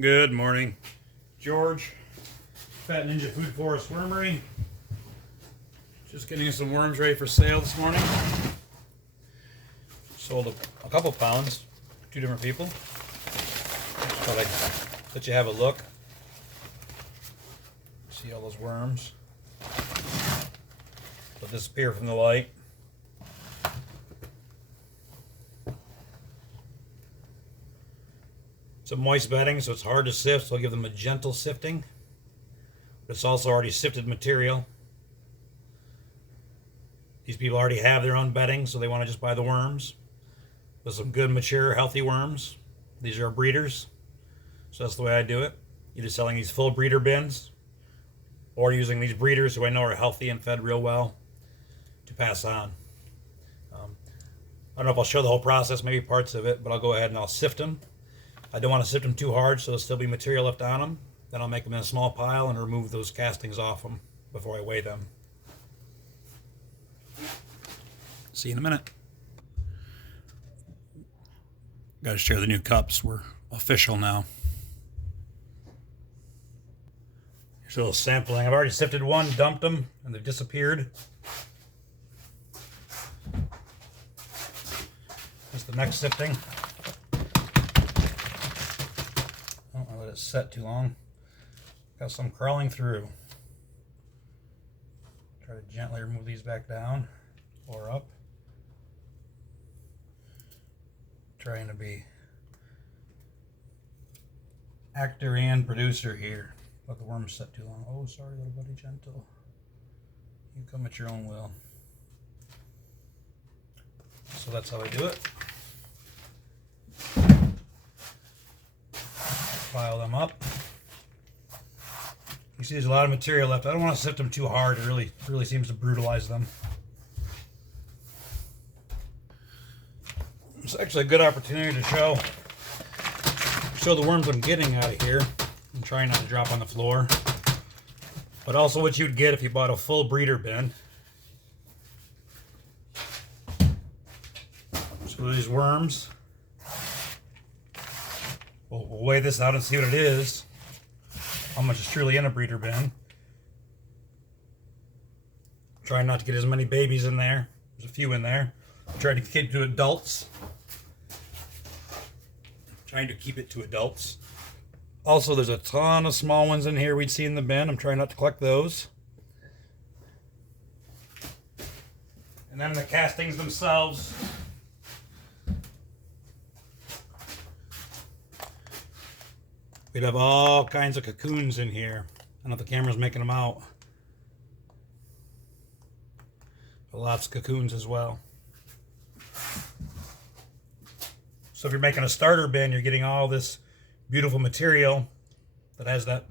Good morning. George, Phat Ninja Foodforest wormery. Just getting some worms ready for sale this morning. Sold a couple pounds, two different people. Just thought I'd let you have a look. See all those worms. They'll disappear from the light. It's a moist bedding, so it's hard to sift, so I'll give them a gentle sifting. But it's also already sifted material. These people already have their own bedding, so they want to just buy the worms. With some good, mature, healthy worms. These are breeders, so that's the way I do it. Either selling these full breeder bins, or using these breeders who I know are healthy and fed real well to pass on. I don't know if I'll show the whole process, maybe parts of it, but I'll go ahead and I'll sift them. I don't want to sift them too hard, so there'll still be material left on them. Then I'll make them in a small pile and remove those castings off them before I weigh them. See you in a minute. Got to share the new cups. We're official now. Here's a little sampling. I've already sifted one, dumped them, and they've disappeared. Here's the next sifting. Oh, I let it set too long. Got some crawling through. Try to gently remove these back down or up. Trying to be actor and producer here. Let the worms set too long. Oh, sorry, little buddy, gentle. You come at your own will. So that's how I do it. File them up. You see there's a lot of material left. I don't want to sift them too hard. It really seems to brutalize them. It's actually a good opportunity to show the worms I'm getting out of here. I'm trying not to drop on the floor. But also what you'd get if you bought a full breeder bin. So these worms. We'll weigh this out and see what it is. How much is truly in a breeder bin. Trying not to get as many babies in there. There's a few in there. Trying to keep it to adults. Trying to keep it to adults. Also, there's a ton of small ones in here we'd see in the bin. I'm trying not to collect those. And then the castings themselves. We'd have all kinds of cocoons in here. I don't know if the camera's making them out. But lots of cocoons as well. So if you're making a starter bin, you're getting all this beautiful material that has that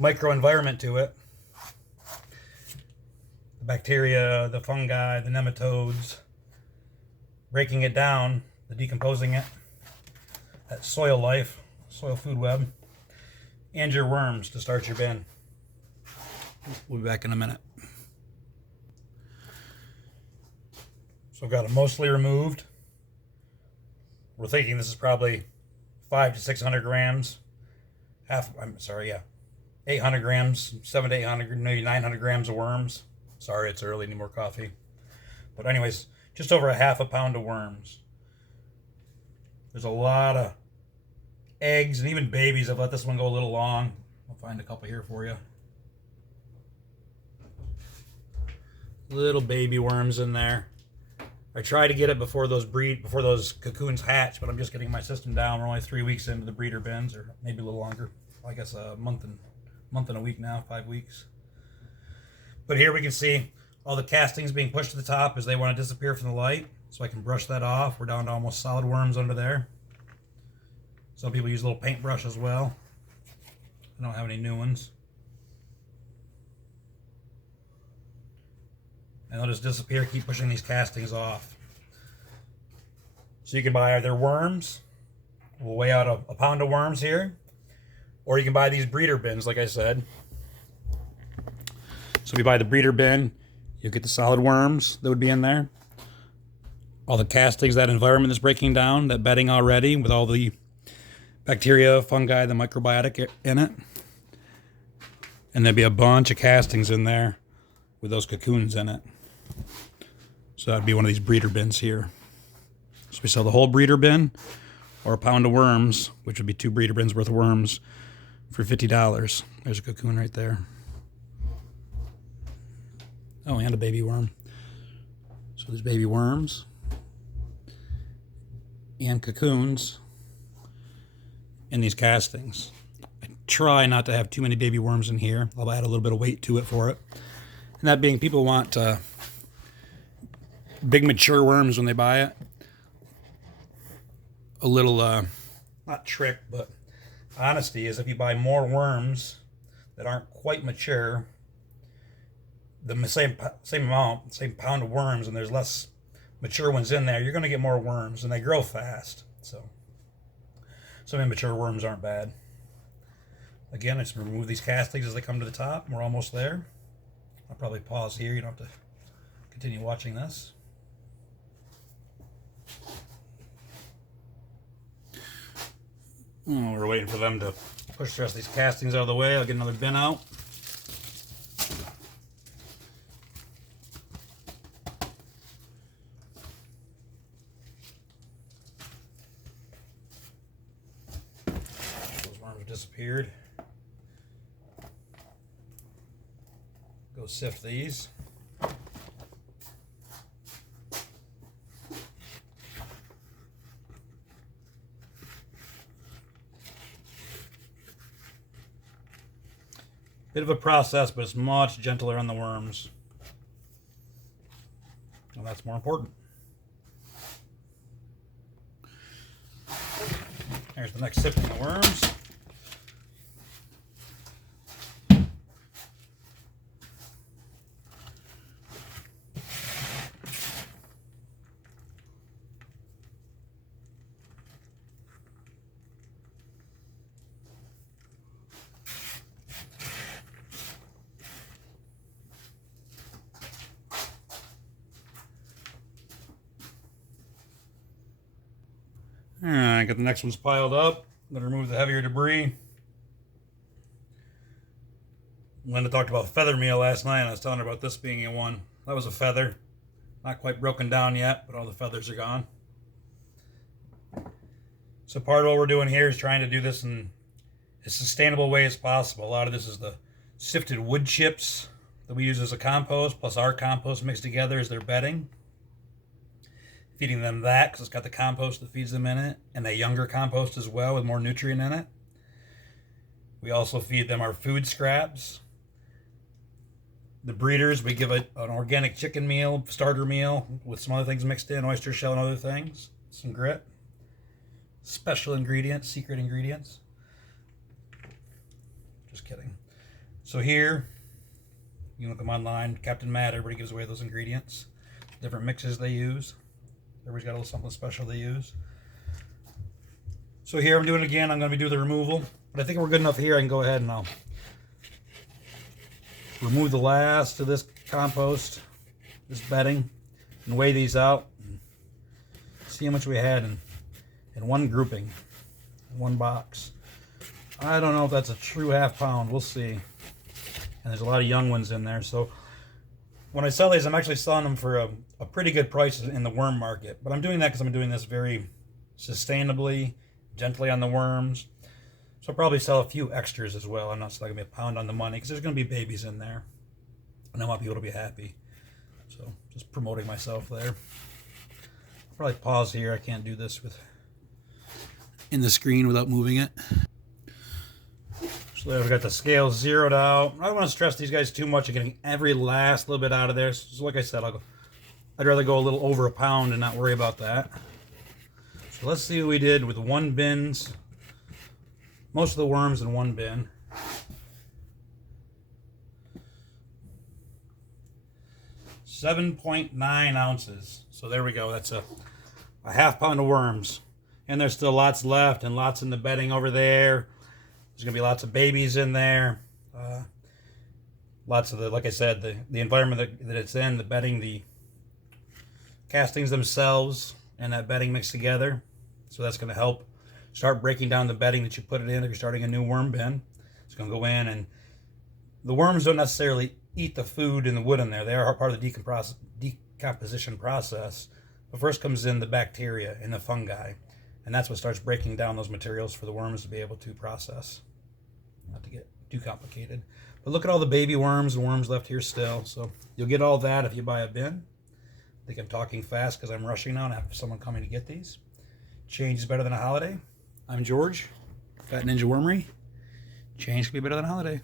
microenvironment to it. The bacteria, the fungi, the nematodes. Breaking it down, the decomposing it. That soil life. Soil food web, and your worms to start your bin. We'll be back in a minute. So I've got them mostly removed. We're thinking this is probably 500 to 600 grams. 800 grams, 700 to 800, maybe 900 grams of worms. Sorry, it's early, need more coffee. But anyways, just over a half a pound of worms. There's a lot of eggs and even babies. I've let this one go a little long. I'll find a couple here for you. Little baby worms in there. I try to get it before those cocoons hatch, but I'm just getting my system down. We're only 3 weeks into the breeder bins, or maybe a little longer. I guess a month and a week now, 5 weeks. But here we can see all the castings being pushed to the top as they want to disappear from the light. So I can brush that off. We're down to almost solid worms under there. Some people use a little paintbrush as well. I don't have any new ones. And they'll just disappear, keep pushing these castings off. So you can buy either worms. We'll weigh out a pound of worms here. Or you can buy these breeder bins, like I said. So if you buy the breeder bin, you get the solid worms that would be in there. All the castings, that environment that's breaking down, that bedding already with all the bacteria, fungi, the microbiotic in it. And there'd be a bunch of castings in there with those cocoons in it. So that'd be one of these breeder bins here. So we sell the whole breeder bin or a pound of worms, which would be 2 breeder bins worth of worms, for $50. There's a cocoon right there. Oh, and a baby worm. So there's baby worms and cocoons in these castings. I try not to have too many baby worms in here. I'll add a little bit of weight to it for it. And that being, people want big mature worms when they buy it. A little, not trick, but honesty is if you buy more worms that aren't quite mature, the same amount, same pound of worms, and there's less mature ones in there, you're going to get more worms, and they grow fast. So some immature worms aren't bad. Again, I just remove these castings as they come to the top. We're almost there. I'll probably pause here. You don't have to continue watching this. Oh, we're waiting for them to push the rest of these castings out of the way. I'll get another bin out. Those worms have disappeared. Go sift these. Bit of a process, but it's much gentler on the worms. And that's more important. There's the next sifting of worms. Alright, got the next ones piled up. I'm going to remove the heavier debris. Linda talked about feather meal last night, and I was telling her about this being in one. That was a feather. Not quite broken down yet, but all the feathers are gone. So part of what we're doing here is trying to do this in as sustainable way as possible. A lot of this is the sifted wood chips that we use as a compost, plus our compost mixed together as their bedding. Feeding them that because it's got the compost that feeds them in it, and a younger compost as well with more nutrient in it. We also feed them our food scraps. The breeders, we give it an organic chicken meal, starter meal with some other things mixed in, oyster shell and other things, some grit, special ingredients, secret ingredients. Just kidding. So here, you can look them online, Captain Matt, everybody gives away those ingredients, different mixes they use. Everybody's got a little something special they use. So here I'm doing it again. I'm going to be doing the removal. But I think we're good enough here. I can go ahead and I'll remove the last of this compost, this bedding, and weigh these out. And see how much we had in one grouping, in one box. I don't know if that's a true ½ pound. We'll see. And there's a lot of young ones in there. So when I sell these, I'm actually selling them for a pretty good price in the worm market. But I'm doing that because I'm doing this very sustainably, gently on the worms. So I'll probably sell a few extras as well. I'm not selling me a pound on the money because there's going to be babies in there. And I want people to be happy. So just promoting myself there. I'll probably pause here. I can't do this in the screen without moving it. So there we got the scales zeroed out. I don't want to stress these guys too much. I'm getting every last little bit out of there. So like I said, I'd rather go a little over a pound and not worry about that. So let's see what we did with 1 bins. Most of the worms in 1 bin. 7.9 ounces. So there we go. That's a ½ pound of worms. And there's still lots left and lots in the bedding over there. There's going to be lots of babies in there. Lots of like I said, the environment that it's in, the bedding, the castings themselves, and that bedding mixed together. So that's going to help start breaking down the bedding that you put it in. If you're starting a new worm bin, it's going to go in, and the worms don't necessarily eat the food and the wood in there. They are part of the decomposition process. But first comes in the bacteria and the fungi, and that's what starts breaking down those materials for the worms to be able to process. Not to get too complicated. But look at all the baby worms and worms left here still. So you'll get all that if you buy a bin. I think I'm talking fast because I'm rushing now and I have someone coming to get these. Change is better than a holiday. I'm George, Phat Ninja Wormery. Change can be better than a holiday.